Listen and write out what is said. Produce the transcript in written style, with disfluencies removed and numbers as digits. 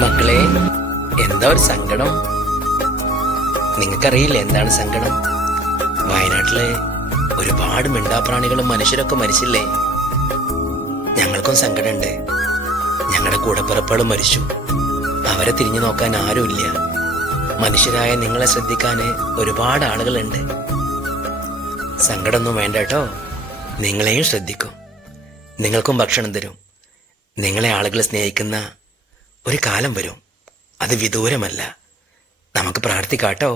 മക്കളെ, എന്താ ഒരു സങ്കടം? നിങ്ങൾക്കറിയില്ല എന്താണ് സങ്കടം? വയനാട്ടിലെ ഒരുപാട് മിണ്ടാപ്രാണികളും മനുഷ്യരൊക്കെ മരിച്ചില്ലേ? ഞങ്ങൾക്കും സങ്കടമുണ്ട്. ഞങ്ങളുടെ കൂടപ്പിറപ്പുകളും മരിച്ചു. അവരെ തിരിഞ്ഞു നോക്കാൻ ആരുമില്ല. മനുഷ്യരായ നിങ്ങളെ ശ്രദ്ധിക്കാൻ ഒരുപാട് ആളുകളുണ്ട്. സങ്കടമൊന്നും വേണ്ട കേട്ടോ. നിങ്ങളെയും ശ്രദ്ധിക്കും, നിങ്ങൾക്കും ഭക്ഷണം തരും. നിങ്ങളെ ആളുകൾ സ്നേഹിക്കുന്ന ഒരു കാലം വരും. അത് വിദൂരമല്ല. നമുക്ക് പ്രാർത്ഥിക്കാട്ടോ.